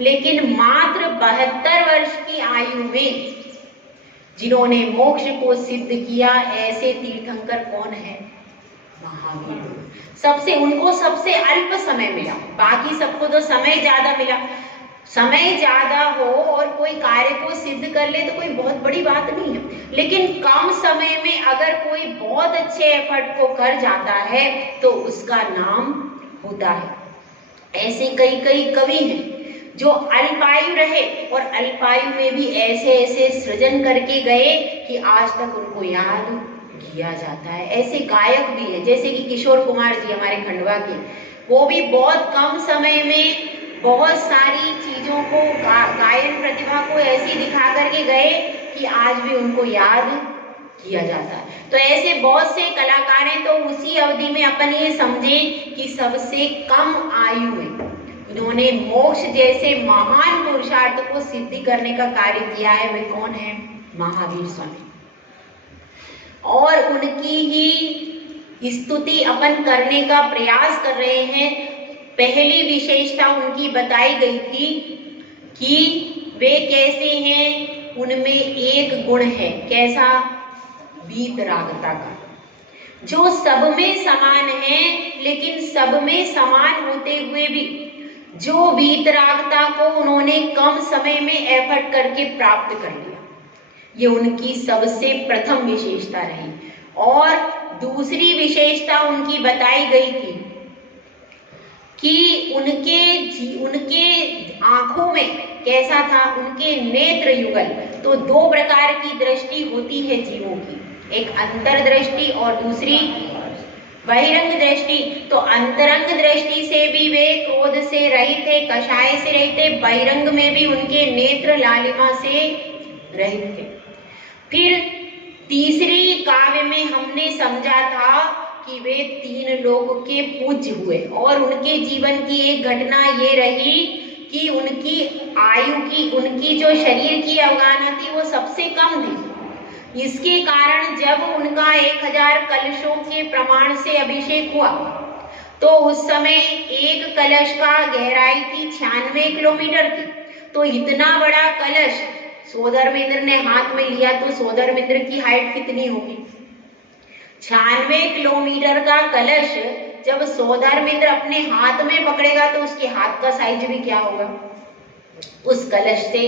लेकिन मात्र 72 वर्ष की आयु में जिन्होंने मोक्ष को सिद्ध किया, ऐसे तीर्थंकर कौन है? महावीर। उनको सबसे अल्प समय मिला, बाकी सबको तो समय ज्यादा मिला। समय ज्यादा हो और कोई कार्य को सिद्ध कर ले तो कोई बहुत बड़ी बात नहीं है, लेकिन कम समय में अगर कोई बहुत अच्छे एफर्ट को कर जाता है तो उसका नाम होता है। ऐसे कई कई कवि हैं जो अल्पायु रहे और अल्पायु में भी ऐसे ऐसे सृजन करके गए कि आज तक उनको याद किया जाता है। ऐसे गायक भी है, जैसे कि किशोर कुमार जी हमारे खंडवा के, वो भी बहुत कम समय में बहुत सारी चीजों को गायन प्रतिभा को ऐसी दिखा करके गए कि आज भी उनको याद किया जाता है। तो ऐसे बहुत से कलाकार हैं। तो उसी अवधि में अपन ये समझे कि सबसे कम आयु में उन्होंने मोक्ष जैसे महान पुरुषार्थ को सिद्ध करने का कार्य किया है, वे कौन है? महावीर स्वामी। और उनकी ही स्तुति अपन करने का प्रयास कर रहे हैं। पहली विशेषता उनकी बताई गई थी कि वे कैसे हैं, उनमें एक गुण है, कैसा? वीतरागता का, जो सब में समान है, लेकिन सब में समान होते हुए भी जो वीतरागता को उन्होंने कम समय में एफर्ट करके प्राप्त कर लिया, ये उनकी सबसे प्रथम विशेषता रही। और दूसरी विशेषता उनकी बताई गई थी कि उनके आंखों में कैसा था? उनके नेत्र युगल। तो दो प्रकार की दृष्टि होती है जीवों की, एक अंतर्दृष्टि और दूसरी बहिरंग दृष्टि। तो अंतरंग दृष्टि से भी वे क्रोध से रहित थे, कषाय से रहित थे, बहिरंग में भी उनके नेत्र लालिमा से रहित थे। फिर तीसरी काव्य में हमने समझा था कि वे 3 लोक के पूज्य हुए, और उनके जीवन की एक घटना ये रही कि उनकी आयु की, उनकी जो शरीर की अवगाहना थी वो सबसे कम थी। इसके कारण जब उनका 1000 कलशों के प्रमाण से अभिषेक हुआ तो उस समय एक कलश का गहराई थी 96 किलोमीटर की। तो इतना बड़ा कलश सोधर्मेंद्र ने हाथ में लिया तो सोधर्मेंद्र की हाइट कितनी होगी? 96 किलोमीटर का कलश जब सोधर्मेंद्र अपने हाथ में पकड़ेगा तो उसके हाथ का साइज भी क्या होगा? उस कलश से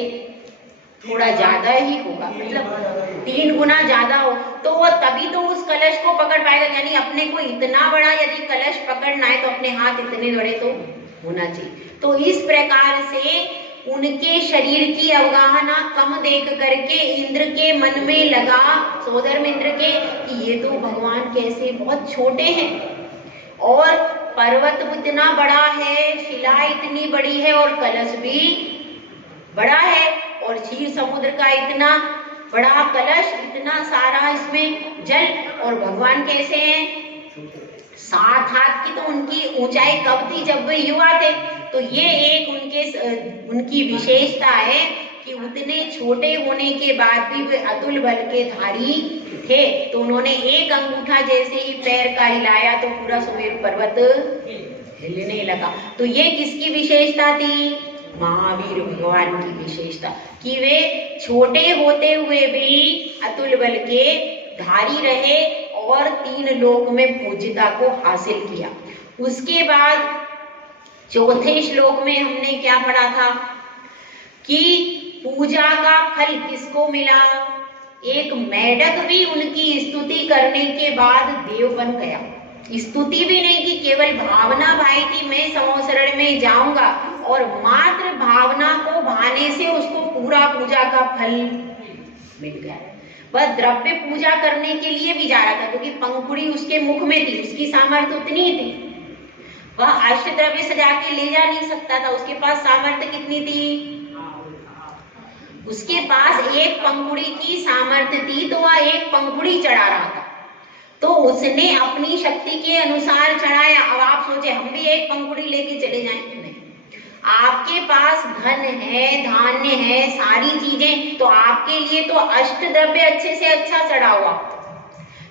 थोड़ा ज्यादा ही होगा, मतलब 3 गुना ज्यादा हो। तो वो तभी तो उस कलश को पकड़ पाएगा। यानी अपने को इतना बड़ा यदि कलश पकड़ना है तो अपने हाथ इतने बड़े तो होना चाहिए। तो इस प्रकार से उनके शरीर की अवगाहना कम देख करके इंद्र के मन में लगा, सोधर्मेंद्र के, कि ये तो भगवान कैसे बहुत छोटे हैं, और पर्वत इतना बड़ा है, शिला इतनी बड़ी है, और कलश भी बड़ा है, और क्षीर समुद्र का इतना बड़ा कलश, इतना सारा इसमें जल, और भगवान कैसे हैं? 7 हाथ की तो उनकी ऊंचाई कब थी? जब वे युवा थे। तो ये एक उनकी विशेषता है कि उतने छोटे होने के बाद भी वे अतुल बल के धारी थे। तो उन्होंने एक अंगूठा जैसे ही पैर का हिलाया तो पूरा सुमेरु पर्वत हिलने लगा। तो ये किसकी विशेषता थी? महावीर भगवान की विशेषता, कि वे छोटे होते हुए भी अतुल बल के धारी रहे और 3 लोक में पूज्यता को हासिल किया। उसके बाद चौथे श्लोक में हमने क्या पढ़ा था कि पूजा का फल किसको मिला? एक मेढक भी उनकी स्तुति करने के बाद देव बन गया। स्तुति भी नहीं की, केवल भावना भाई थी, मैं समोसरण में जाऊंगा, और मात्र भावना को भाने से उसको पूरा पूजा का फल मिल गया। वह द्रव्य पूजा करने के लिए भी जा रहा था, क्योंकि पंखुड़ी उसके मुख में थी, उसकी सामर्थ्य उतनी ही थी। वह अष्टद्रव्य सजा के ले जा नहीं सकता था, उसके पास सामर्थ्य कितनी थी? उसके पास एक पंखुड़ी की सामर्थ्य थी, तो वह एक पंखुड़ी चढ़ा रहा था। तो उसने अपनी शक्ति के अनुसार चढ़ाया। अब आप सोचे हम भी एक पंखुड़ी लेके चले जाएंगे? नहीं, आपके पास धन है, धान्य है, सारी चीजें, तो आपके लिए तो अष्टद्रव्य अच्छे से अच्छा चढ़ा हुआ,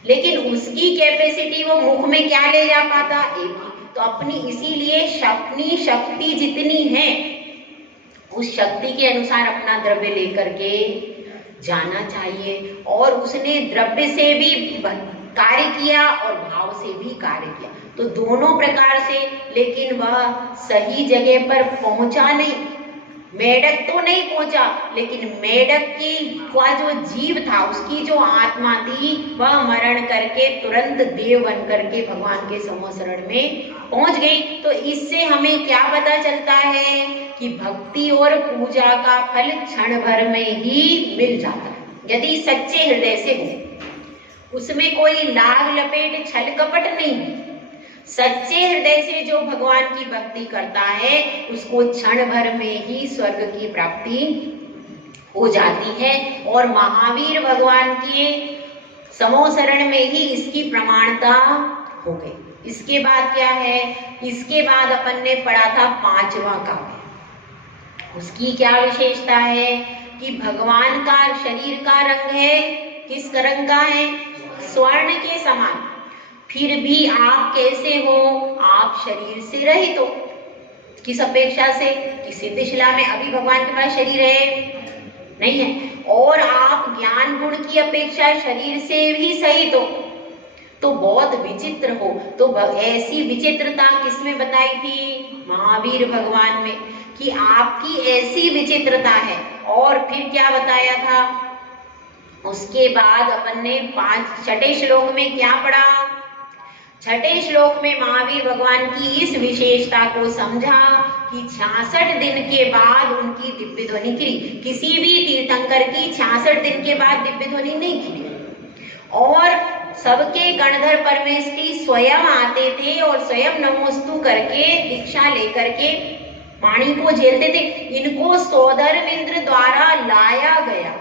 लेकिन उसकी कैपेसिटी वो मुख में क्या ले जा पाता? एक ही। तो अपनी इसीलिए अपनी शक्ति जितनी है उस शक्ति के अनुसार अपना द्रव्य लेकर के जाना चाहिए। और उसने द्रव्य से भी कार्य किया और भाव से भी कार्य किया, तो दोनों प्रकार से, लेकिन वह सही जगह पर पहुंचा नहीं। मेढक तो नहीं पहुंचा, लेकिन मेढक की का जो जीव था, उसकी जो आत्मा थी, वह मरण करके तुरंत देव बन करके भगवान के समूह शरण में पहुंच गई। तो इससे हमें क्या पता चलता है कि भक्ति और पूजा का फल क्षण भर में ही मिल जाता है, यदि सच्चे हृदय से हो। उसमें कोई लाग लपेट छल कपट नहीं। सच्चे हृदय से जो भगवान की भक्ति करता है, उसको क्षण भर में ही स्वर्ग की प्राप्ति हो जाती है। और महावीर भगवान के समूह शरण में ही इसकी प्रमाणता हो गई। इसके बाद क्या है, इसके बाद अपन ने पढ़ा था पांचवा काव्य। उसकी क्या विशेषता है कि भगवान का शरीर का रंग है, किस रंग का है, स्वर्ण के समान। फिर भी आप कैसे हो, आप शरीर से रहित हो। किस अपेक्षा से कि सिद्ध शिला में अभी भगवान के पास शरीर है नहीं है, और आप ज्ञान गुण की अपेक्षा शरीर से भी सहित हो, तो बहुत विचित्र हो। तो ऐसी विचित्रता किसमें बताई थी, महावीर भगवान में, कि आपकी ऐसी विचित्रता है। और फिर क्या बताया था, उसके बाद अपन ने छठे श्लोक में क्या पढ़ा, छठे श्लोक में महावीर भगवान की इस विशेषता को समझा कि 66 दिन के बाद उनकी दिव्य ध्वनि खिली। किसी भी तीर्थंकर की 66 दिन के बाद दिव्य ध्वनि नहीं खिली। और सबके गणधर परमेश्वरी स्वयं आते थे और स्वयं नमोस्तु करके दीक्षा लेकर के वाणी को झेलते थे। इनको सौधर्मेंद्र द्वारा लाया गया,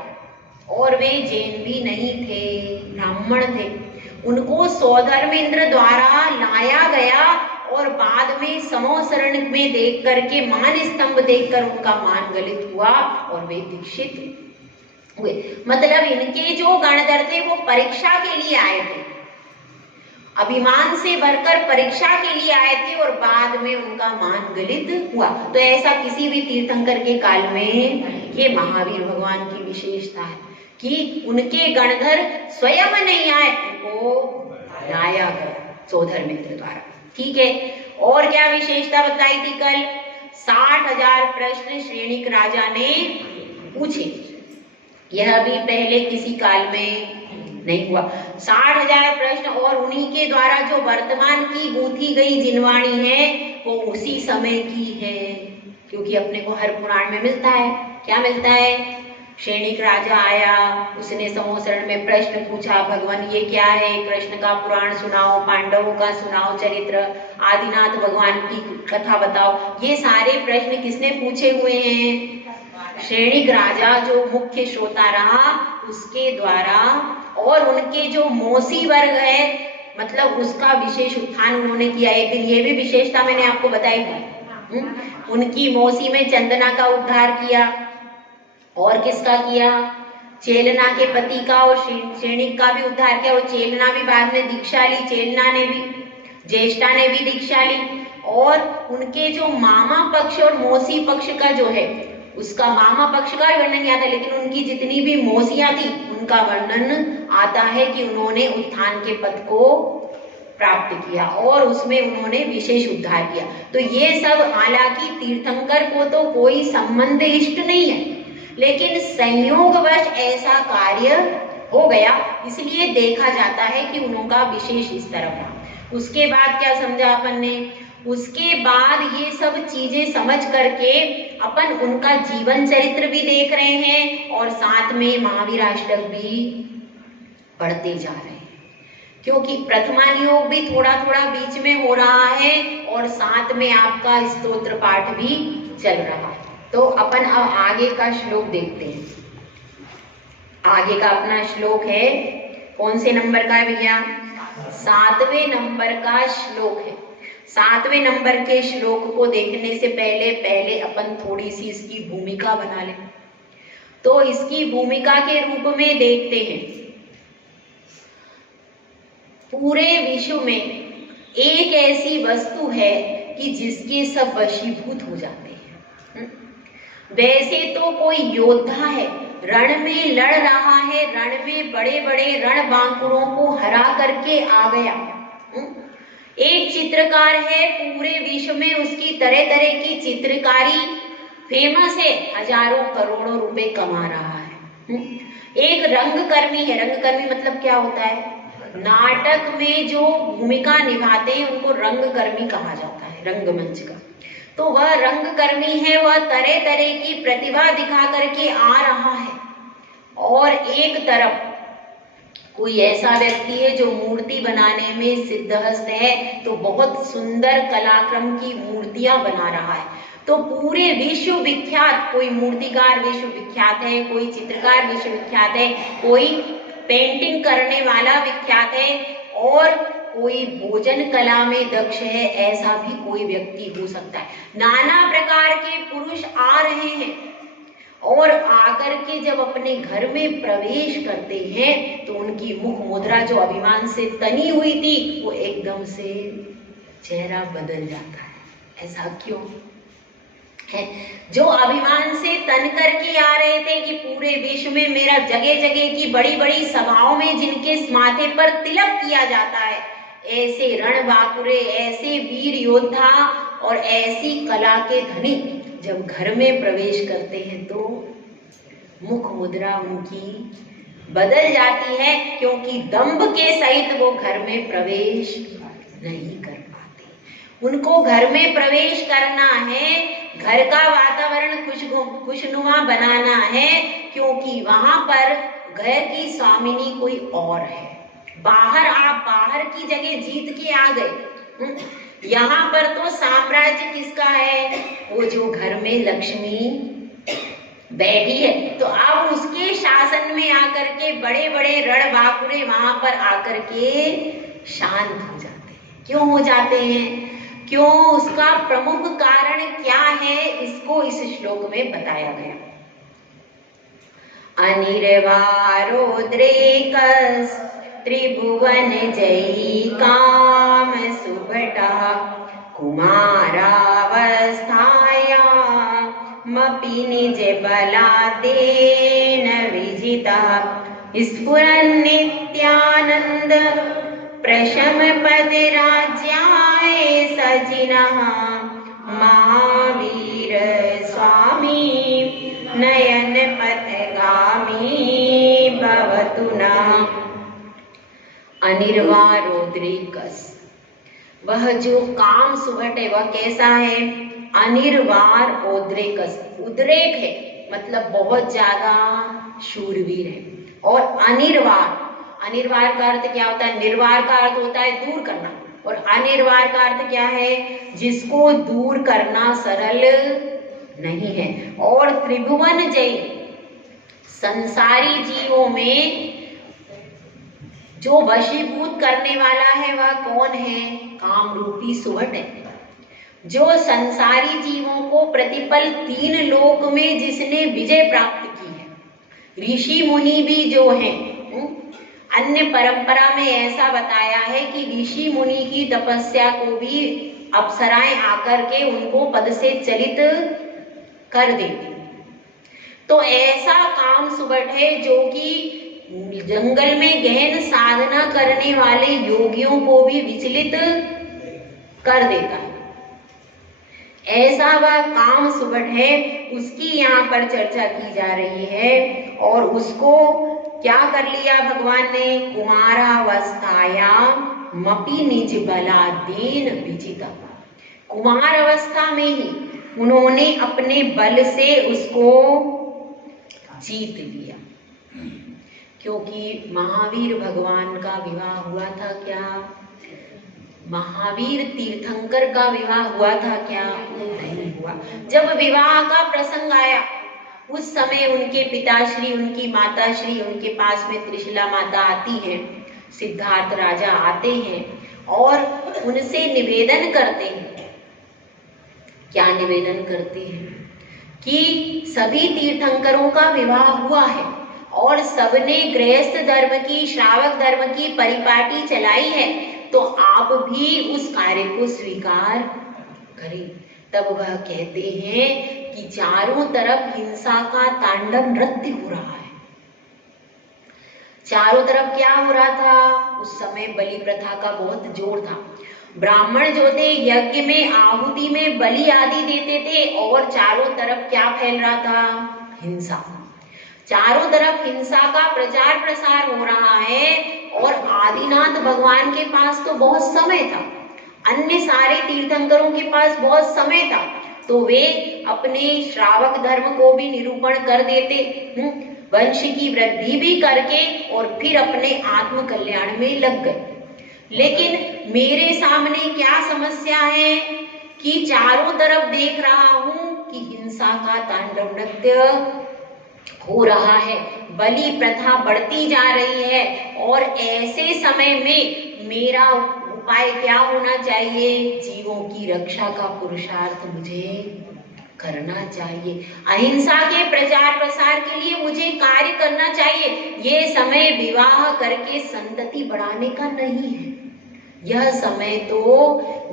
और वे जैन भी नहीं थे, ब्राह्मण थे। उनको सौधर्मेंद्र द्वारा लाया गया और बाद में समूह शरण में देख करके, मान स्तंभ देखकर उनका मान गलित हुआ और वे दीक्षित हुए। मतलब इनके जो गणधर थे वो परीक्षा के लिए आए थे, अभिमान से भरकर परीक्षा के लिए आए थे, और बाद में उनका मान गलित हुआ। तो ऐसा किसी भी तीर्थंकर के काल में ये महावीर भगवान की विशेषता है कि उनके गणधर स्वयं नहीं आए, उनको लाया गया सौधर्मेंद्र द्वारा। ठीक है, और क्या विशेषता बताई थी कल, 60,000 प्रश्न श्रेणिक राजा ने पूछे। यह भी पहले किसी काल में नहीं हुआ। 60,000 प्रश्न, और उन्हीं के द्वारा जो वर्तमान की गूंथी गई जिनवाणी है वो उसी समय की है, क्योंकि अपने को हर पुराण में मिलता है। क्या मिलता है, श्रेणिक राजा आया, उसने समूह शरण में प्रश्न पूछा, भगवान ये क्या है, कृष्ण का पुराण सुनाओ, पांडवों का सुनाओ चरित्र, आदिनाथ भगवान की कथा बताओ। ये सारे प्रश्न किसने पूछे हुए हैं, श्रेणिक राजा जो मुख्य श्रोता रहा उसके द्वारा। और उनके जो मौसी वर्ग है, मतलब उसका विशेष उत्थान उन्होंने किया। एक दिन ये भी विशेषता मैंने आपको बताई थी, उनकी मौसी में चंदना का उद्धार किया। और किसका किया, चेलना के पति का और श्रेणिक का भी उद्धार किया। और चेलना भी बाद में दीक्षा ली, चेलना ने भी, ज्येष्ठा ने भी दीक्षा ली। और उनके जो मामा पक्ष और मौसी पक्ष का जो है, उसका मामा पक्ष का वर्णन नहीं आता, लेकिन उनकी जितनी भी मौसियां थी उनका वर्णन आता है कि उन्होंने उत्थान के पद को प्राप्त किया और उसमें उन्होंने विशेष उद्धार किया। तो ये सब, हालांकि तीर्थंकर को तो कोई संबंध इष्ट नहीं है, लेकिन संयोगवश ऐसा कार्य हो गया, इसलिए देखा जाता है कि उनका विशेष इस तरफ रहा। उसके बाद क्या समझा अपन ने, उसके बाद ये सब चीजें समझ करके अपन उनका जीवन चरित्र भी देख रहे हैं और साथ में महावीर अष्टक भी पढ़ते जा रहे हैं, क्योंकि प्रथमान योग भी थोड़ा थोड़ा बीच में हो रहा है और साथ में आपका स्तोत्र पाठ भी चल रहा है। तो अपन अब आगे का श्लोक देखते हैं। आगे का अपना श्लोक है, कौन से नंबर का है भैया, 7वें नंबर का श्लोक है। 7वें नंबर के श्लोक को देखने से पहले अपन थोड़ी सी इसकी भूमिका बना लें। तो इसकी भूमिका के रूप में देखते हैं, पूरे विश्व में एक ऐसी वस्तु है कि जिसके सब वशीभूत हो जाते हैं। वैसे तो कोई योद्धा है, रण में लड़ रहा है, रण में बड़े बड़े रणबांकुरों को हरा करके आ गया। एक चित्रकार है, पूरे विश्व में उसकी तरह तरह की चित्रकारी फेमस है, हजारों करोड़ों रुपए कमा रहा है। एक रंगकर्मी है, रंगकर्मी मतलब क्या होता है? नाटक में जो भूमिका निभाते हैं उनको रंगकर्मी कहा जाता है, रंगमंच का। तो वह रंगकर्मी है, वह तरह तरह की प्रतिभा दिखा करके आ रहा है। और एक तरफ कोई ऐसा व्यक्ति है जो मूर्ति बनाने में सिद्धहस्त है, तो बहुत सुंदर कलाक्रम की मूर्तियां बना रहा है। तो पूरे विश्व विख्यात, कोई मूर्तिकार विश्व विख्यात है, कोई चित्रकार विश्व विख्यात है, कोई पेंटिंग करने वाला विख्यात है, और कोई भोजन कला में दक्ष है, ऐसा भी कोई व्यक्ति हो सकता है। नाना प्रकार के पुरुष आ रहे हैं और आकर के जब अपने घर में प्रवेश करते हैं तो उनकी मुख मुद्रा जो अभिमान से तनी हुई थी वो एकदम से चेहरा बदल जाता है। ऐसा क्यों है? जो अभिमान से तन करके आ रहे थे कि पूरे विश्व में मेरा जगह जगह की बड़ी बड़ी सभाओं में जिनके माथे पर तिलक किया जाता है, ऐसे रणबांकुरे, ऐसे वीर योद्धा और ऐसी कला के धनी जब घर में प्रवेश करते हैं तो मुख मुद्रा उनकी बदल जाती है, क्योंकि दंभ के सहित वो घर में प्रवेश नहीं कर पाते। उनको घर में प्रवेश करना है, घर का वातावरण खुशनुमा बनाना है, क्योंकि वहां पर घर की स्वामिनी कोई और है। बाहर आप बाहर की जगह जीत के आ गए, यहाँ पर तो साम्राज्य किसका है? वो जो घर में लक्ष्मी बैठी है, तो अब उसके शासन में आकर के बड़े बड़े रणबांकुरे वहां पर आकर के शांत हो जाते हैं। क्यों हो जाते हैं? क्यों? उसका प्रमुख कारण क्या है, इसको इस श्लोक में बताया गया। अनिर्वारोद्रेकस् त्रिभुवन जयी काम सुभटः कुमारावस्थायामपि निज बलादेन विजितः स्फुरन् नित्यानन्द प्रशमपद राज्याय सजिनः महावीर स्वामी नयन पथगामी भवतु नः। अनिर्वारोद्रेकस्, वह जो काम सुभट है वह कैसा है? अनिर्वार ओद्रेकस, उद्रेक है मतलब बहुत ज्यादा शूरवीर है। और अनिर्वार, अनिर्वार का अर्थ क्या होता है? निर्वार का अर्थ होता है दूर करना, और अनिर्वार का अर्थ क्या है? जिसको दूर करना सरल नहीं है। और त्रिभुवन जय, संसारी जीवों में जो वशीभूत करने वाला है वह कौन है? काम रूपी सुभट है। जो संसारी जीवों को प्रतिपल 3 लोक में जिसने विजय प्राप्त की है। ऋषि मुनि भी जो हैं, अन्य परंपरा में ऐसा बताया है कि ऋषि मुनि की तपस्या को भी अप्सराएं आकर के उनको पद से चलित कर देती। तो ऐसा काम सुभट है जो कि जंगल में गहन साधना करने वाले योगियों को भी विचलित कर देता है। ऐसा वह काम सुभट है, उसकी यहाँ पर चर्चा की जा रही है। और उसको क्या कर लिया भगवान ने? कुमारावस्थायामपि निज बलादेन विजितः, कुमार अवस्था में ही उन्होंने अपने बल से उसको जीत लिया। क्योंकि महावीर भगवान का विवाह हुआ था क्या? महावीर तीर्थंकर का विवाह हुआ था क्या? नहीं हुआ। जब विवाह का प्रसंग आया उस समय उनके पिताश्री, उनकी माताश्री, उनके पास में त्रिशला माता आती हैं, सिद्धार्थ राजा आते हैं और उनसे निवेदन करते हैं। क्या निवेदन करते हैं? कि सभी तीर्थंकरों का विवाह हुआ है और सबने गृहस्थ धर्म की, श्रावक धर्म की परिपाटी चलाई है, तो आप भी उस कार्य को स्वीकार करें। तब वह कहते हैं कि चारों तरफ हिंसा का तांडव नृत्य हो रहा है। चारों तरफ क्या हो रहा था? उस समय बलि प्रथा का बहुत जोर था। ब्राह्मण जो थे यज्ञ में आहुति में बलि आदि देते थे और चारों तरफ क्या फैल रहा था? हिंसा। चारों तरफ हिंसा का प्रचार प्रसार हो रहा है और आदिनाथ भगवान के पास तो बहुत समय था, अन्य सारे तीर्थंकरों के पास बहुत समय था, तो वे अपने श्रावक धर्म को भी निरूपण कर देते, वंश की वृद्धि भी करके और फिर अपने आत्म कल्याण में लग गए। लेकिन मेरे सामने क्या समस्या है कि चारों तरफ देख रहा हूं कि हिंसा का तांडव नृत्य हो रहा है, बलि प्रथा बढ़ती जा रही है और ऐसे समय में मेरा उपाय क्या होना चाहिए? जीवों की रक्षा का पुरुषार्थ मुझे करना चाहिए, अहिंसा के प्रचार प्रसार के लिए मुझे कार्य करना चाहिए। ये समय विवाह करके संतति बढ़ाने का नहीं है, यह समय तो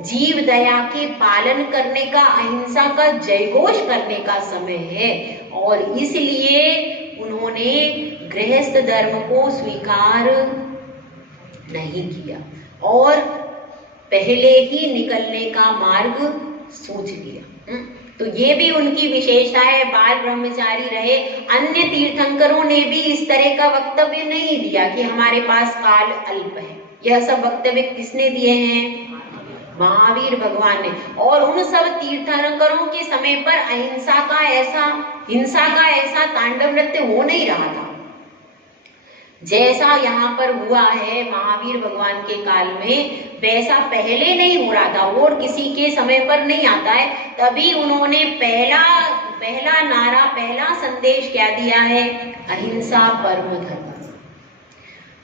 जीव दया के पालन करने का, अहिंसा का जयघोष करने का समय है। और इसलिए उन्होंने गृहस्थ धर्म को स्वीकार नहीं किया और पहले ही निकलने का मार्ग सोच लिया। तो ये भी उनकी विशेषता है, बाल ब्रह्मचारी रहे। अन्य तीर्थंकरों ने भी इस तरह का वक्तव्य नहीं दिया कि हमारे पास काल अल्प है। यह सब वक्तव्य किसने दिए हैं? महावीर भगवान ने। और उन सब तीर्थंकरों के समय पर हिंसा का ऐसा तांडव नृत्य हो नहीं रहा था जैसा यहाँ पर हुआ है महावीर भगवान के काल में, वैसा पहले नहीं हो रहा था और किसी के समय पर नहीं आता है। तभी उन्होंने पहला नारा, पहला संदेश क्या दिया है? अहिंसा परम धर्म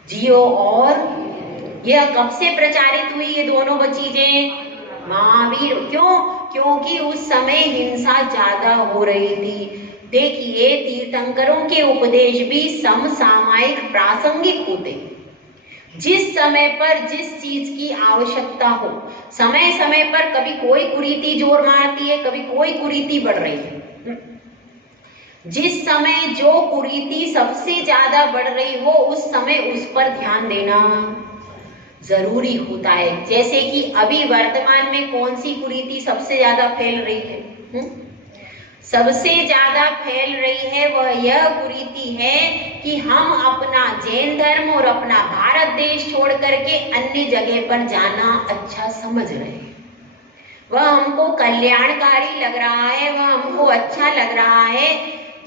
जियो। और यह कब से प्रचारित हुई ये दोनों चीजें? महावीर। क्यों? क्योंकि उस समय हिंसा ज्यादा हो रही थी। देखिए, तीर्थंकरों के उपदेश भी समसामयिक प्रासंगिक होते, जिस समय पर जिस चीज की आवश्यकता हो, समय समय पर कभी कोई कुरीति जोर मारती है, कभी कोई कुरीति बढ़ रही है। जिस समय जो कुरीति सबसे ज्यादा बढ़ रही हो उस समय उस पर ध्यान देना जरूरी होता है। जैसे कि अभी वर्तमान में कौन सी कुरीति सबसे ज्यादा फैल रही है? सबसे ज्यादा फैल रही है वह यह कुरीति है कि हम अपना जैन धर्म और अपना भारत देश छोड़ करके अन्य जगह पर जाना अच्छा समझ रहे हैं। वह हमको कल्याणकारी लग रहा है, वह हमको अच्छा लग रहा है।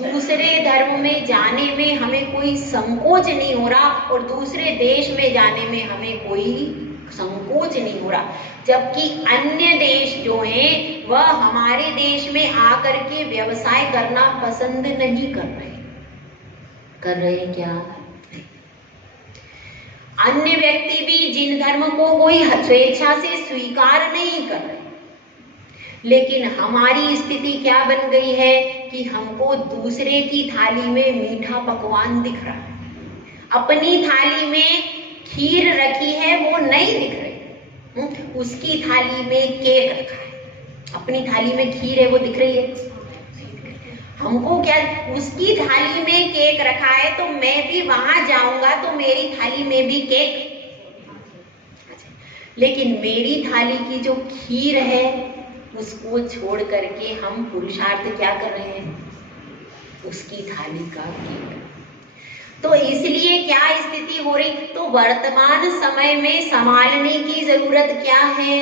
दूसरे धर्म में जाने में हमें कोई संकोच नहीं हो रहा और दूसरे देश में जाने में हमें कोई संकोच नहीं हो रहा, जबकि अन्य देश जो हैं वह हमारे देश में आकर के व्यवसाय करना पसंद नहीं कर रहे। कर रहे क्या? अन्य व्यक्ति भी जिन धर्म को कोई स्वेच्छा से स्वीकार नहीं कर रहे, लेकिन हमारी स्थिति क्या बन गई है कि हमको दूसरे की थाली में मीठा पकवान दिख रहा है, अपनी थाली में खीर रखी है वो नहीं दिख रही, उसकी थाली में केक रखा है, अपनी थाली में खीर है वो दिख रही है। हमको क्या, उसकी थाली में केक रखा है तो मैं भी वहां जाऊंगा तो मेरी थाली में भी केक, लेकिन मेरी थाली की जो खीर है उसको छोड़ करके हम पुरुषार्थ क्या कर रहे हैं? उसकी थाली का केक। तो इसलिए क्या स्थिति हो रही? तो वर्तमान समय में संभालने की जरूरत क्या है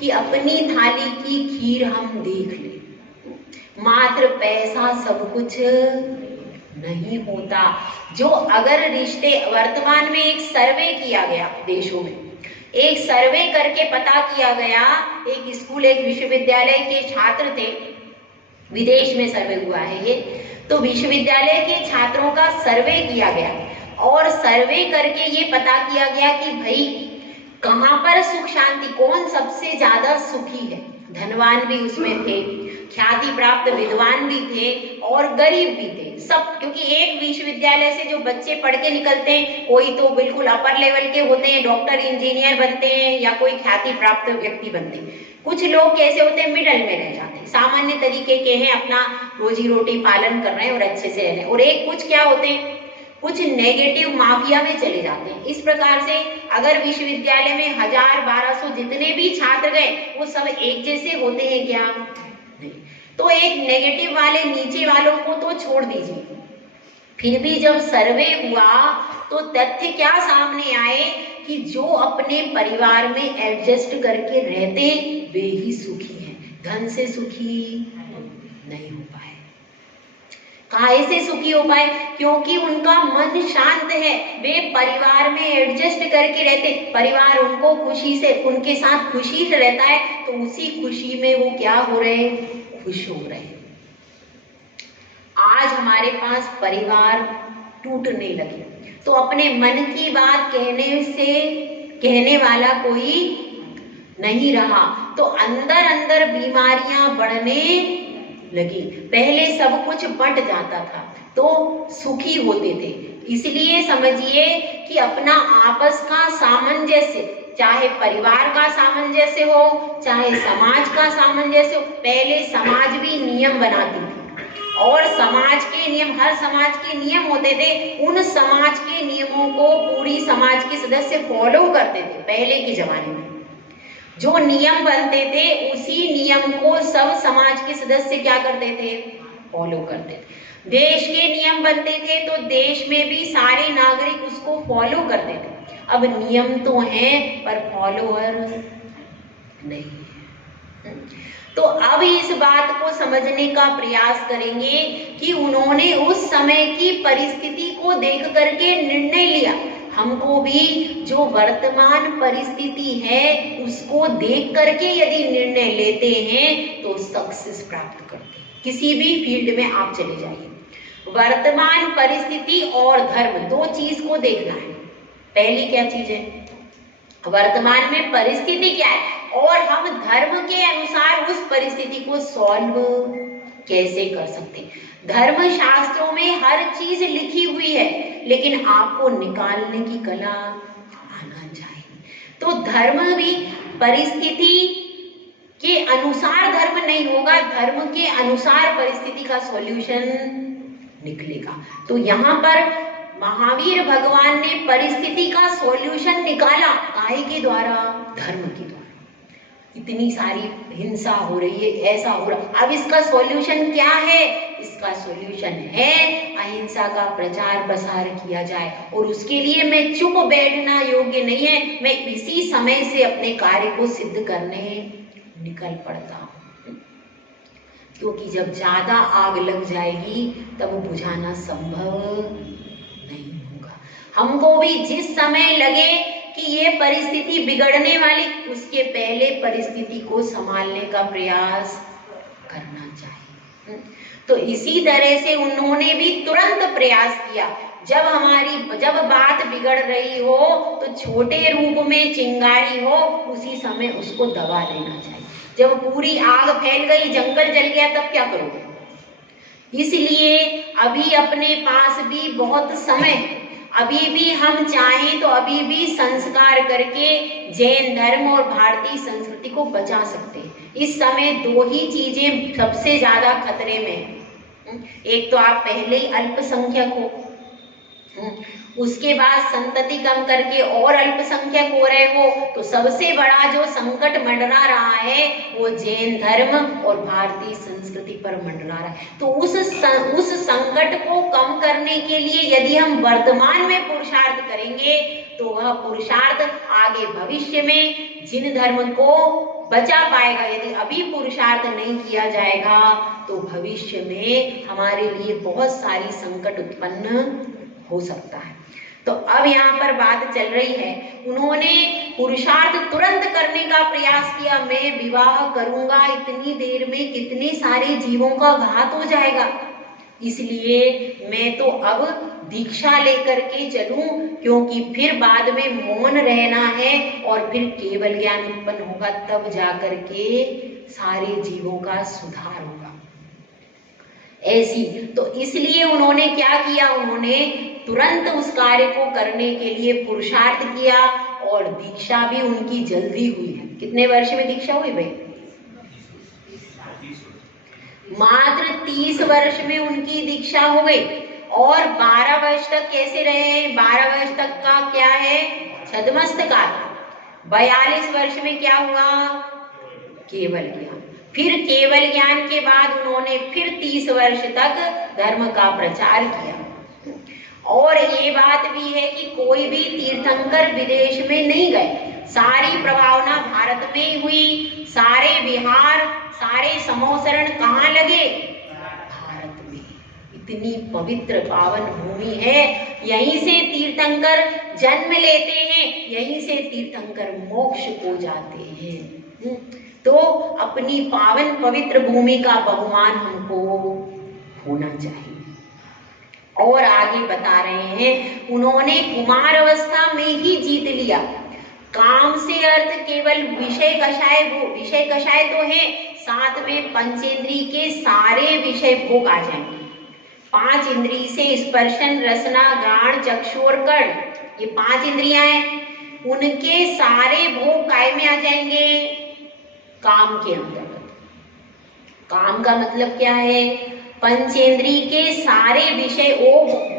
कि अपनी थाली की खीर हम देख लें। मात्र पैसा सब कुछ नहीं होता। जो अगर रिश्ते, वर्तमान में एक सर्वे किया गया देशों में, एक सर्वे करके पता किया गया, एक स्कूल, एक विश्वविद्यालय के छात्र थे, विदेश में सर्वे हुआ है ये, तो विश्वविद्यालय के छात्रों का सर्वे किया गया और सर्वे करके ये पता किया गया कि भाई कहाँ पर सुख शांति, कौन सबसे ज्यादा सुखी है। धनवान भी उसमें थे, ख्याति प्राप्त विद्वान भी थे और गरीब भी थे सब, क्योंकि एक विश्वविद्यालय से जो बच्चे पढ़ के निकलते हैं, कोई तो बिल्कुल अपर लेवल के होते हैं, डॉक्टर इंजीनियर बनते हैं या कोई ख्याति प्राप्त व्यक्ति बनते हैं। कुछ लोग कैसे होते हैं, मिडल में रह जाते हैं, सामान्य तरीके के हैं, अपना रोजी रोटी पालन कर रहे हैं और अच्छे से रह रहे हैं। और एक कुछ क्या होते हैं, कुछ नेगेटिव माफिया में चले जाते हैं। इस प्रकार से अगर विश्वविद्यालय में 1000-1200 जितने भी छात्र गए वो सब एक जैसे होते हैं क्या? नहीं। तो एक नेगेटिव वाले नीचे वालों को तो छोड़ दीजिए, फिर भी जब सर्वे हुआ तो तथ्य क्या सामने आए कि जो अपने परिवार में एडजस्ट करके रहते वे ही सुखी हैं, धन से सुखी नहीं हो पाए। काहे से सुखी हो पाए? क्योंकि उनका मन शांत है, वे परिवार में एडजस्ट करके रहते, परिवार उनको खुशी से, उनके साथ खुशी से रहता है, तो उसी खुशी में वो क्या हो रहे, खुश हो रहे। आज हमारे पास परिवार टूटने लगे तो अपने मन की बात कहने वाला कोई नहीं रहा, तो अंदर अंदर बीमारियां बढ़ने लगी। पहले सब कुछ बंट जाता था तो सुखी होते थे। इसलिए समझिए कि अपना आपस का सामंजस्य, चाहे परिवार का सामंजस्य हो, चाहे समाज का सामंजस्य हो। पहले समाज भी नियम बनाती थी और समाज के नियम, हर समाज के नियम होते थे, उन समाज के नियमों को पूरी समाज के सदस्य फॉलो करते थे। पहले के जमाने में जो नियम बनते थे उसी नियम को सब समाज के सदस्य क्या करते थे, फॉलो करते थे। देश के नियम बनते थे तो देश में भी सारे नागरिक उसको फॉलो करते थे। अब नियम तो हैं पर फॉलोअर नहीं है। तो अब इस बात को समझने का प्रयास करेंगे कि उन्होंने उस समय की परिस्थिति को देख करके निर्णय लिया। हमको भी जो वर्तमान परिस्थिति है उसको देख करके यदि निर्णय लेते हैं तो सक्सेस प्राप्त करते हैं। किसी भी फील्ड में आप चले जाइए, वर्तमान परिस्थिति और धर्म दो चीज को देखना है। पहली क्या चीज है, वर्तमान में परिस्थिति क्या है और हम धर्म के अनुसार उस परिस्थिति को सॉल्व कैसे कर सकते हैं। धर्म शास्त्रों में हर चीज लिखी हुई है, लेकिन आपको निकालने की कला आना चाहिए। तो धर्म भी परिस्थिति के अनुसार धर्म नहीं होगा, धर्म के अनुसार परिस्थिति का सॉल्यूशन निकलेगा। तो यहाँ पर महावीर भगवान ने परिस्थिति का सॉल्यूशन निकाला, काहे के द्वारा, धर्म के द्वारा। इतनी सारी हिंसा हो रही है, ऐसा हो रहा, अब इसका सॉल्यूशन क्या है? इसका सॉल्यूशन है अहिंसा का प्रचार प्रसार किया जाए। और उसके लिए मैं चुप बैठना योग्य नहीं है, मैं इसी समय से अपने कार्य को सिद्ध करने निकल पड़ता हूँ। क्योंकि जब ज्यादा आग लग जाएगी तब बुझाना संभव नहीं होगा। हमको भी जिस समय लगे कि ये परिस्थिति बिगड़ने वाली, उसके पहले परिस्थिति को संभालने का प्रयास करना चाहिए। तो इसी तरह से उन्होंने भी तुरंत प्रयास किया। जब बात बिगड़ रही हो तो छोटे रूप में चिंगारी हो, उसी समय उसको दबा देना चाहिए। जब पूरी आग फैल गई, जंगल जल गया, तब क्या करोगे? इसलिए अभी अपने पास भी बहुत समय है, अभी भी हम चाहें तो अभी भी संस्कार करके जैन धर्म और भारतीय संस्कृति को बचा सकते हैं। इस समय दो ही चीजें सबसे ज्यादा खतरे में हैं। एक तो आप पहले ही अल्पसंख्यक हो, उसके बाद संतति कम करके और अल्पसंख्यक हो रहे हो, तो सबसे बड़ा जो संकट मंडरा रहा है वो जैन धर्म और भारतीय संस्कृति पर मंडरा रहा है। तो उस संकट को कम करने के लिए यदि हम वर्तमान में पुरुषार्थ करेंगे तो वह पुरुषार्थ आगे भविष्य में जिन धर्म को बचा पाएगा। यदि अभी पुरुषार्थ नहीं किया जाएगा तो भविष्य में हमारे लिए बहुत सारी संकट उत्पन्न हो सकता है। तो अब यहाँ पर बात चल रही है, उन्होंने पुरुषार्थ तुरंत करने का प्रयास किया। मैं विवाह करूंगा, इतनी देर में कितने सारे जीवों का घात हो जाएगा, इसलिए मैं तो अब दीक्षा लेकर के चलूं, क्योंकि फिर बाद में मौन रहना है और फिर केवल ज्ञान उत्पन्न होगा, तब जाकर के सारे जीवों का सुधार होगा। ऐसी तो इसलिए उन्होंने क्या किया, उन्होंने तुरंत उस कार्य को करने के लिए पुरुषार्थ किया और दीक्षा भी उनकी जल्दी हुई है। कितने वर्ष में दीक्षा हुई भाई? मात्र 30 वर्ष में उनकी दीक्षा हो गई। और 12 वर्ष तक कैसे रहे? 12 वर्ष तक का क्या है? छद्मस्त काल। 42 वर्ष में क्या हुआ? केवल ज्ञान। फिर केवल ज्ञान के बाद उन्होंने फिर 30 वर्ष तक धर्म का प्रचार किया। और ये बात भी है कि कोई भी तीर्थंकर विदेश में नहीं गए, सारी प्रभावना भारत में ही हुई। सारे विहार, सारे समोसरण कहाँ लगे? भारत में। इतनी पवित्र पावन भूमि है, यहीं से तीर्थंकर जन्म लेते हैं, यहीं से तीर्थंकर मोक्ष को जाते हैं। तो अपनी पावन पवित्र भूमि का बहुमान हमको होना चाहिए। और आगे बता रहे हैं, उन्होंने कुमार अवस्था में ही जीत लिया। काम से अर्थ केवल विषय कषाय, वो विषय कषाय तो है, साथ में पंचेंद्रिय के सारे विषय भोग आ जाएंगे। 5 इंद्रिय से स्पर्शन, रसना, घ्राण, चक्षु और कर्ण, ये 5 इंद्रियां हैं, उनके सारे भोग काय में आ जाएंगे? काम के अंतर्गत। काम का मतलब क्या है? पंचेंद्रिय के सारे विषय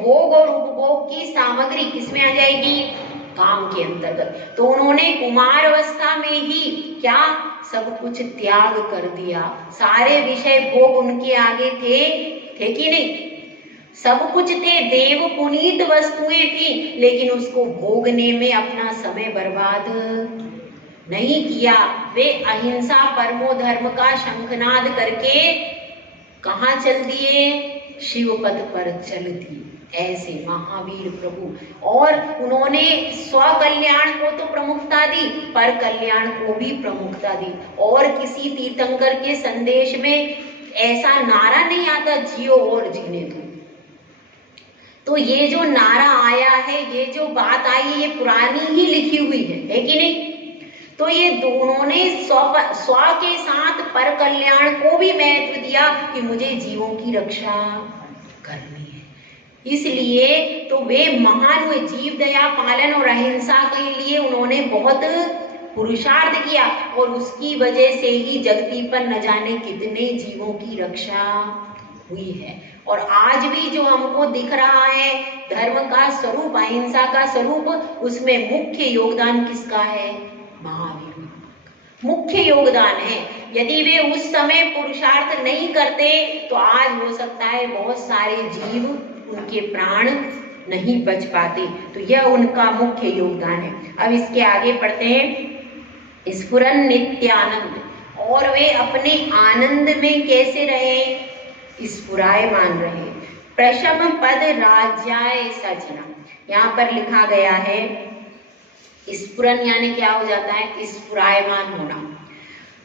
भोग और उपभोग की सामग्री किसमें आ जाएगी? काम के अंतर्गत। तो उन्होंने कुमार अवस्था में ही क्या सब कुछ त्याग कर दिया। सारे विषय भोग उनके आगे थे कि नहीं? सब कुछ थे, देव पुनीत वस्तुएं थी, लेकिन उसको भोगने में अपना समय बर्बाद नहीं किया। वे अहिंसा परमो धर्म का शंखनाद करके कहाँ चल दिए? शिव पद पर चल दिए। ऐसे महावीर प्रभु। और उन्होंने स्व कल्याण को तो प्रमुखता दी, पर कल्याण को भी प्रमुखता दी। और किसी तीर्थंकर के संदेश में ऐसा नारा नहीं आता, जियो और जीने दो। तो ये जो नारा आया है, ये जो बात आई है, ये पुरानी ही लिखी हुई है कि नहीं? तो ये दोनों ने स्व के साथ पर कल्याण को भी महत्व दिया कि मुझे जीवों की रक्षा करनी है। इसलिए तो वे महान हुए। जीव दया पालन और अहिंसा के लिए उन्होंने बहुत पुरुषार्थ किया, और उसकी वजह से ही जगती पर न जाने कितने जीवों की रक्षा हुई है। और आज भी जो हमको दिख रहा है धर्म का स्वरूप, अहिंसा का स्वरूप, उसमें मुख्य योगदान किसका है? महावीर मुख्य योगदान है। यदि वे उस समय पुरुषार्थ नहीं करते तो आज हो सकता है बहुत सारे जीव, उनके प्राण नहीं बच पाते। तो यह उनका मुख्य योगदान है। अब इसके आगे पढ़ते हैं। स्फुरन नित्यानंद, और वे अपने आनंद में कैसे रहे? स्फुरायमान रहे। प्रशम पद राज्याय सजना, यहाँ पर लिखा गया है स्फुरन यानी क्या हो जाता है? स्फुरायमान होना।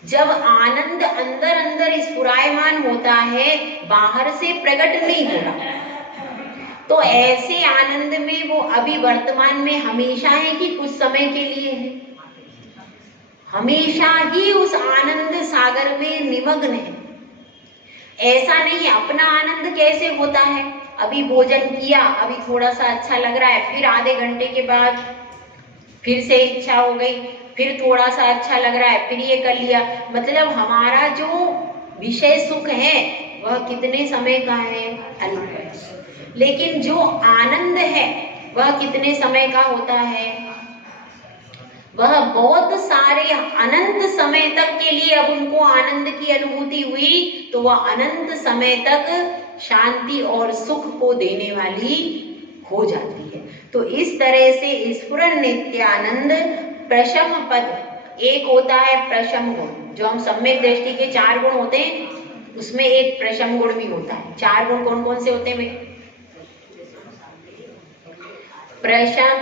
जब आनंद अंदर अंदर स्फुरायमान होता है, बाहर से प्रकट नहीं हो रहा, तो ऐसे आनंद में वो अभी वर्तमान में हमेशा है कि कुछ समय के लिए है? हमेशा ही उस आनंद सागर में निमग्न है। ऐसा नहीं है। अपना आनंद कैसे होता है? अभी भोजन किया, अभी थोड़ा सा अच्छा लग रहा है, फिर आधे घंटे के बाद फिर से इच्छा हो गई, फिर थोड़ा सा अच्छा लग रहा है, फिर ये कर लिया। मतलब हमारा जो विषय सुख है वह कितने समय का है? अल्प है। लेकिन जो आनंद है वह कितने समय का होता है? वह बहुत सारे अनंत समय तक के लिए अब उनको आनंद की अनुभूति हुई, तो वह अनंत समय तक शांति और सुख को देने वाली हो जाती है। तो इस तरह से स्फुरन नित्यानंद प्रशम पद, एक होता है प्रशम गुण, जो हम सम्यक दृष्टि के 4 गुण होते हैं, उसमें एक प्रशम गुण भी होता है। 4 गुण कौन कौन से होते हैं भाई? प्रशम,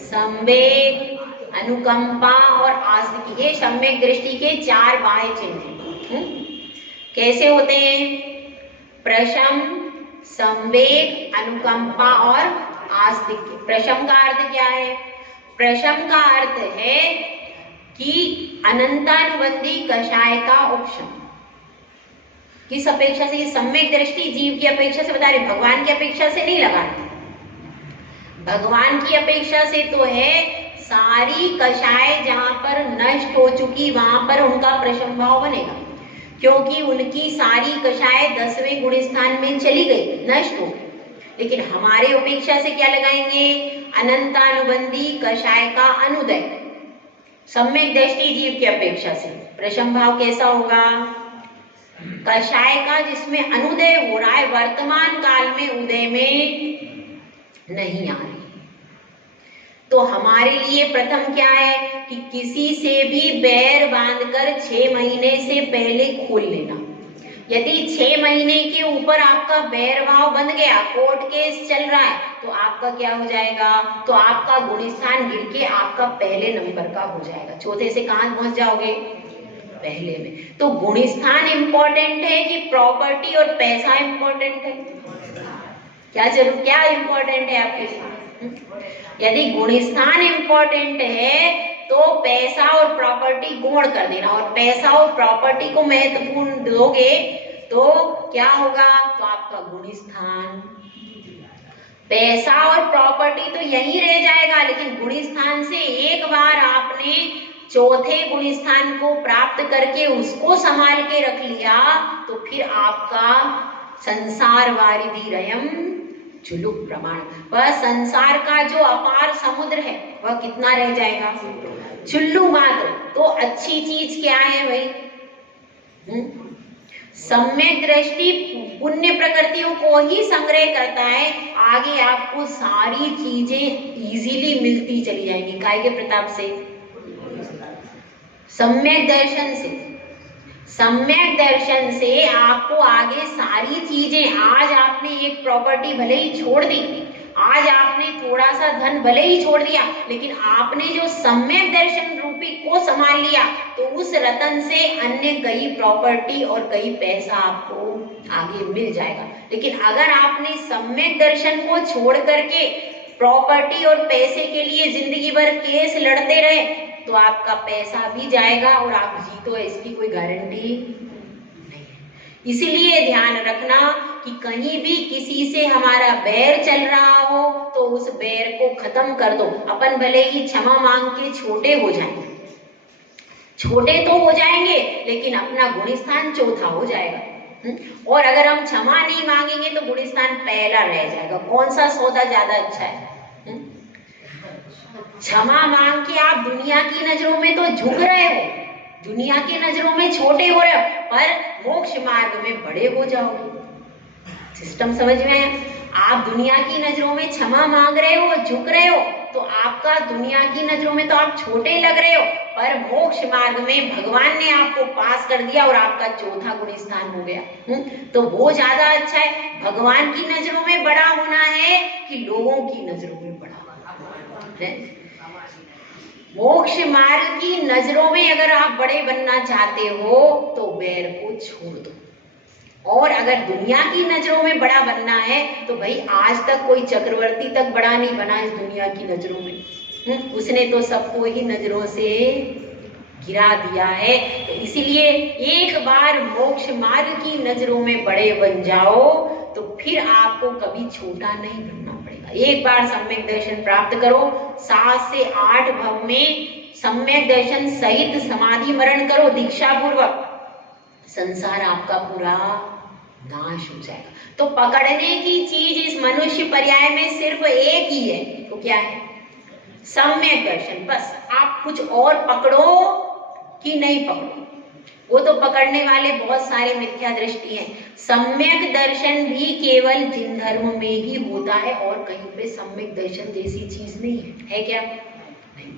संवेग, अनुकंपा और आस्तिक। ये सम्यक दृष्टि के 4 बाह्य चिन्ह हैं। कैसे होते हैं? प्रशम, संवेग, अनुकंपा और आस्तिक। प्रशम का अर्थ क्या है? प्रशम का अर्थ है कि अनंतानुबंधी कषाय का उपशम। किस अपेक्षा से? सम्यक दृष्टि जीव की अपेक्षा से बता रहे, भगवान की अपेक्षा से नहीं लगा रहे। भगवान की अपेक्षा से तो है सारी कषाय जहां पर नष्ट हो चुकी वहां पर उनका प्रशम भाव बनेगा, क्योंकि उनकी सारी कषाय 10वें गुण स्थान में चली गई, नष्ट हो गई। लेकिन हमारे अपेक्षा से क्या लगाएंगे? अनंतानुबंधी कषाय का अनुदय। सम्यक दृष्टि जीव की अपेक्षा से प्रशम भाव कैसा होगा? कषाय का जिसमें अनुदय हो रहा है, वर्तमान काल में उदय में नहीं आ रही। तो हमारे लिए प्रथम क्या है कि किसी से भी बैर बांधकर 6 महीने से पहले खोल लेना। यदि 6 महीने के ऊपर आपका बैर भाव बन गया, कोर्ट केस चल रहा है, तो आपका क्या हो जाएगा? तो आपका गुण स्थान गिर के आपका पहले नंबर का हो जाएगा। चौथे से कहां पहुंच जाओगे? पहले में। तो गुण स्थान इंपॉर्टेंट है कि प्रॉपर्टी और पैसा इंपॉर्टेंट है? क्या इंपॉर्टेंट है आपके साथ? यदि गुण स्थान इंपॉर्टेंट है तो पैसा और प्रॉपर्टी गौण कर देना, और पैसा और प्रॉपर्टी को महत्वपूर्ण दोगे तो क्या होगा? तो आपका गुण स्थान, पैसा और प्रॉपर्टी तो यही रह जाएगा, लेकिन गुण स्थान से एक बार आपने चौथे गुण स्थान को प्राप्त करके उसको संभाल के रख लिया तो फिर आपका संसार वारिधि रयम चुलुक प्रमाण, वह संसार का जो अपार समुद्र है वह कितना रह जाएगा? चुल्लू मात्र। तो अच्छी चीज क्या है भाई? सम्यक दृष्टि पुण्य प्रकृतियों को ही संग्रह करता है, आगे आपको सारी चीजें इजीली मिलती चली जाएंगी। काय के प्रताप से? सम्यक दर्शन से। सम्यक दर्शन से आपको आगे सारी चीजें, आज आपने एक प्रॉपर्टी भले ही छोड़ दी, आज आपने थोड़ा सा धन भले ही छोड़ दिया, लेकिन आपने जो सम्यक दर्शन रूपी को संभाल लिया तो उस रतन से अन्य कई प्रॉपर्टी और कई पैसा आपको आगे मिल जाएगा। लेकिन अगर आपने सम्यक दर्शन को छोड़ करके प्रॉपर्टी और पैसे के लिए जिंदगी भर केस लड़ते रहे तो आपका पैसा भी जाएगा और आप जीतो, इसकी कोई गारंटी नहीं है। इसीलिए ध्यान रखना कि कहीं भी किसी से हमारा बैर चल रहा हो तो उस बैर को खत्म कर दो। अपन भले ही क्षमा मांग के छोटे हो जाएंगे, छोटे तो हो जाएंगे, लेकिन अपना गुण स्थान चौथा हो जाएगा। और अगर हम क्षमा नहीं मांगेंगे तो गुण स्थान पहला रह जाएगा। कौन सा सौदा ज्यादा अच्छा है? क्षमा मांग के आप दुनिया की नजरों में तो झुक रहे हो, दुनिया की नजरों में छोटे हो रहे हो, पर मोक्ष मार्ग में बड़े हो जाओगे। सिस्टम समझ में है? आप दुनिया की नजरों में क्षमा मांग रहे हो, झुक रहे हो, तो आपका दुनिया की नजरों में तो आप छोटे लग रहे हो, पर मोक्ष मार्ग में भगवान ने आपको पास कर दिया और आपका चौथा गुण स्थान हो गया। तो वो ज्यादा अच्छा है। भगवान की नजरों में बड़ा होना है कि लोगों की नजरों में बड़ा होना है? मोक्ष मार्ग की नजरों में अगर आप बड़े बनना चाहते हो तो बैर को छोड़ दो, और अगर दुनिया की नजरों में बड़ा बनना है तो भाई आज तक कोई चक्रवर्ती तक बड़ा नहीं बना इस दुनिया की नजरों में। उसने तो सबको ही नजरों से गिरा दिया है। तो इसीलिए एक बार मोक्ष मार्ग की नजरों में बड़े बन जाओ तो फिर आपको कभी छोटा नहीं बनना पड़ेगा। एक बार सम्यक दर्शन प्राप्त करो, 7 से 8 भव में सम्यक दर्शन सहित समाधि मरण करो दीक्षा पूर्वक, संसार आपका पूरा नाश हो जाएगा। तो पकड़ने की चीज इस मनुष्य पर्याय में सिर्फ एक ही है, तो क्या है? सम्यक दर्शन। बस आप कुछ और पकड़ो कि नहीं पकड़ो, वो तो पकड़ने वाले बहुत सारे मिथ्या दृष्टि हैं। सम्यक दर्शन भी केवल जिन धर्म में ही होता है और कहीं पे सम्यक दर्शन जैसी चीज नहीं है क्या? नहीं।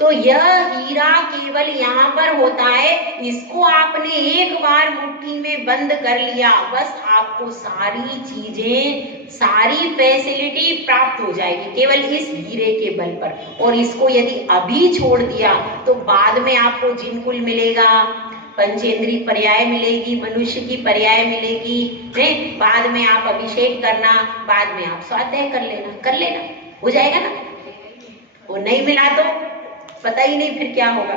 तो यह हीरा केवल यहाँ पर होता है, इसको आपने एक बार मुट्ठी में बंद कर लिया, बस आपको सारी चीजें, सारी फैसिलिटी प्राप्त हो जाएगी केवल इस हीरे के बल पर। और इसको यदि अभी छोड़ दिया तो बाद में आपको जिनकुल मिलेगा, पंचेंद्री पर्याय मिलेगी, मनुष्य की पर्याय मिलेगी, नहीं? बाद में आप अभिषेक करना, बाद में आप स्वाध्याय कर लेना, हो जाएगा ना। वो नहीं मिला तो पता ही नहीं फिर क्या होगा।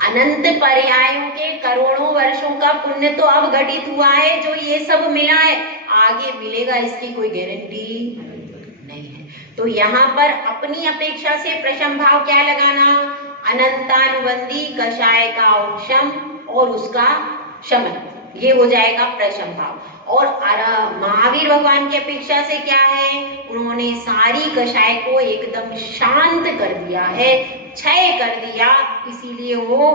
अनंत पर्यायों के करोड़ों वर्षों का पुण्य तो अब घटित हुआ है, जो ये सब मिला है आगे मिलेगा इसकी कोई गारंटी नहीं है। तो यहाँ पर अपनी अपेक्षा से प्रशम भाव क्या लगाना, अनंतानुबंधी कषाय का उपशम और उसका शमन, ये हो जाएगा प्रशम भाव। और महावीर भगवान की अपेक्षा से क्या है, उन्होंने सारी कषाय को एकदम शांत कर दिया है, क्षय कर दिया, इसीलिए वो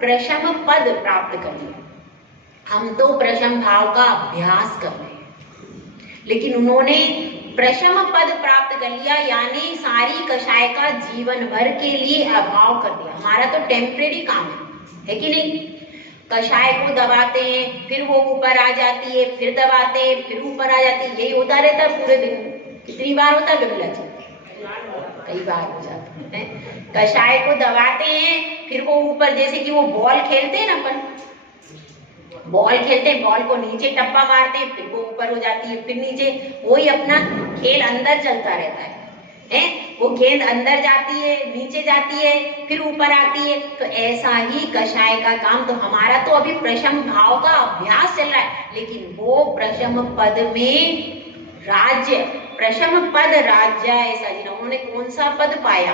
प्रशम पद प्राप्त कर लिया। हम तो प्रशम भाव का अभ्यास कर रहे हैं, लेकिन उन्होंने प्रशम पद प्राप्त कर लिया, यानी सारी कषाय का जीवन भर के लिए अभाव कर दिया। हमारा तो टेम्परेरी काम है कि नहीं, कषाय को दबाते हैं, फिर वो ऊपर आ जाती है, फिर दबाते हैं, फिर ऊपर आ जाती है, यही होता रहता है पूरे दिन। कितनी बार होता है बिमला जी? कई बार हो जाता है। कषाय को दबाते हैं, फिर वो ऊपर, जैसे कि वो बॉल खेलते हैं ना, अपन बॉल खेलते हैं, बॉल को नीचे टप्पा मारते हैं, फिर वो ऊपर हो जाती है, फिर नीचे, वही अपना खेल अंदर चलता रहता है। वो गेंद अंदर जाती है, नीचे जाती है, फिर ऊपर आती है। तो ऐसा ही कषाय का काम, तो हमारा तो अभी प्रशम भाव का अभ्यास चल रहा है, लेकिन वो प्रशम पद में राज्य, प्रशम पद राज्य, ऐसा जिन्होंने कौन सा पद पाया,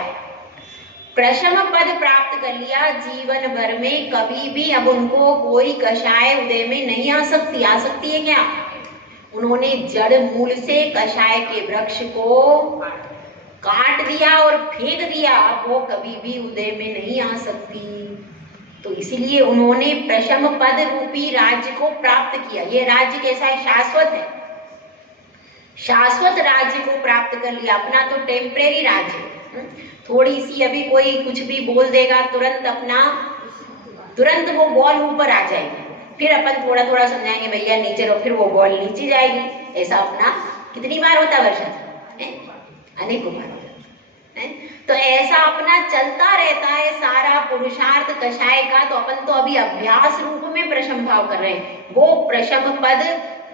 प्रशम पद प्राप्त कर लिया, जीवन भर में कभी भी अब उनको कोई कषाय उदय में नहीं आ सकती। आ सकती है क्या? उन्होंने जड़ मूल से कषाय के वृक्ष को काट दिया और फेंक दिया, वो कभी भी उदय में नहीं आ सकती। तो इसलिए उन्होंने प्रशम पद रूपी राज्य को प्राप्त किया। ये राज्य कैसा है? शाश्वत है, शाश्वत राज्य को प्राप्त कर लिया। अपना तो टेम्परेरी राज्य, थोड़ी सी अभी कोई कुछ भी बोल देगा, तुरंत वो बॉल ऊपर आ जाएगी, फिर अपन थोड़ा थोड़ा समझाएंगे भैया नीचे रहो, फिर वो बॉल नीचे जाएगी। ऐसा अपना कितनी बार होता है वर्षा? अनेकों बार हो जाता है। तो ऐसा अपना चलता रहता है सारा पुरुषार्थ कषाय का। तो अपन तो अभी अभ्यास रूप में प्रशम भाव कर रहे हैं, वो प्रशम पद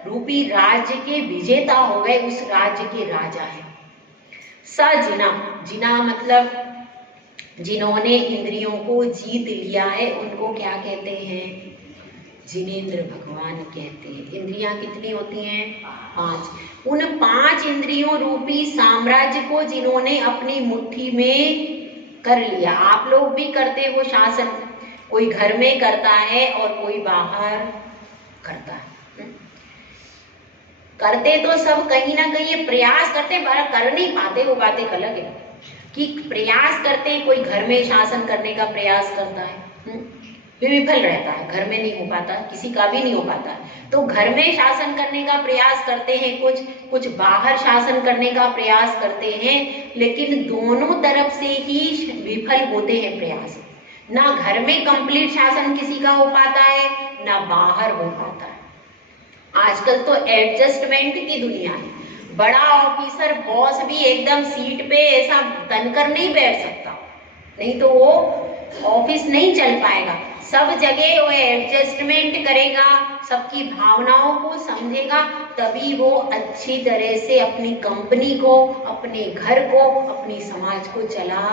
रूपी राज्य के विजेता हो गए, उस राज्य के राजा है। सजिना, जिना मतलब जिन्होंने इंद्रियों को जीत लिया है, उनको क्या कहते हैं? जिनेंद्र भगवान कहते हैं। इंद्रियां कितनी होती हैं? 5। उन 5 इंद्रियों रूपी साम्राज्य को जिन्होंने अपनी मुट्ठी में कर लिया। आप लोग भी करते हो शासन, कोई घर में करता है और कोई बाहर करता है। करते तो सब कहीं ना कहीं प्रयास करते, कर नहीं पाते, वो बात एक अलग है कि प्रयास करते। कोई घर में शासन करने का प्रयास करता है, विफल रहता है, घर में नहीं हो पाता, किसी का भी नहीं हो पाता। तो घर में शासन करने का प्रयास करते हैं, कुछ बाहर शासन करने का प्रयास करते हैं, लेकिन दोनों तरफ से ही विफल होते हैं प्रयास। ना घर में कंप्लीट शासन किसी का हो पाता है, ना बाहर हो पाता है। आजकल तो एडजस्टमेंट की दुनिया है। बड़ा ऑफिसर बॉस भी एकदम सीट पे ऐसा तनकर नहीं बैठ सकता, नहीं तो वो ऑफिस नहीं चल पाएगा। सब जगह वो एडजस्टमेंट करेगा, सबकी भावनाओं को समझेगा, तभी वो अच्छी तरह से अपनी कंपनी को, अपने घर को, अपनी समाज को चला।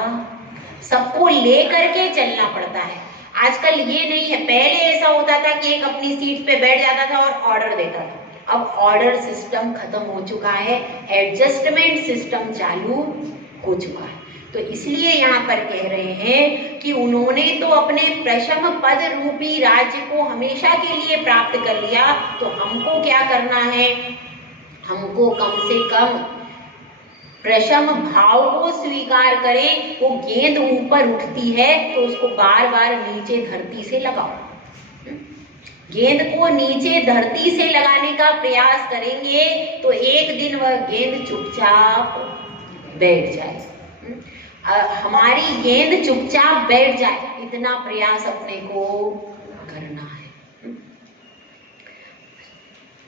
सबको लेकर के चलना पड़ता है। आजकल ये नहीं है, पहले ऐसा होता था कि एक अपनी सीट पे बैठ जाता था और ऑर्डर देता था। अब ऑर्डर सिस्टम खत्म हो चुका है, एडजस्टमेंट सिस्टम चालू हो चुका है। तो इसलिए यहाँ पर कह रहे हैं कि उन्होंने तो अपने प्रशम पद रूपी राज्य को हमेशा के लिए प्राप्त कर लिया। तो हमको क्या करना है? हमको कम से कम प्रशम भाव को स्वीकार करें। वो गेंद ऊपर उठती है तो उसको बार बार नीचे धरती से लगाओ। गेंद को नीचे धरती से लगाने का प्रयास करेंगे तो एक दिन वह गेंद चुपचाप बैठ जाए। हमारी गेंद चुपचाप बैठ जाए, इतना प्रयास अपने को करना है।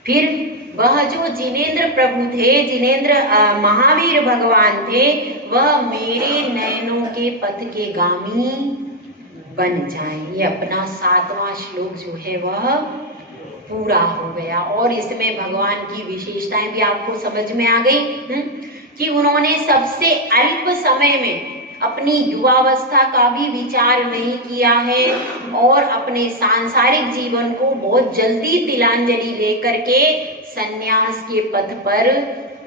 फिर वह जो जिनेंद्र प्रभु थे, जिनेंद्र महावीर भगवान थे, वह मेरे नयनों के पथ के गामी बन जाएं। ये अपना 7वां श्लोक जो है वह पूरा हो गया। और इसमें भगवान की विशेषताएं भी आपको समझ में आ गई कि उन्होंने सबसे अल्प समय में अपनी युवावस्था का भी विचार नहीं किया है और अपने सांसारिक जीवन को बहुत जल्दी तिलांजलि लेकर के संन्यास के पथ पर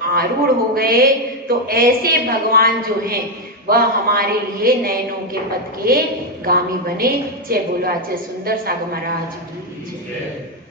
आरूढ़ हो गए। तो ऐसे भगवान जो हैं वह हमारे लिए नयनों के पथ के गामी बने। जय बोलो आचार्य सुंदर सागर महाराज की जय।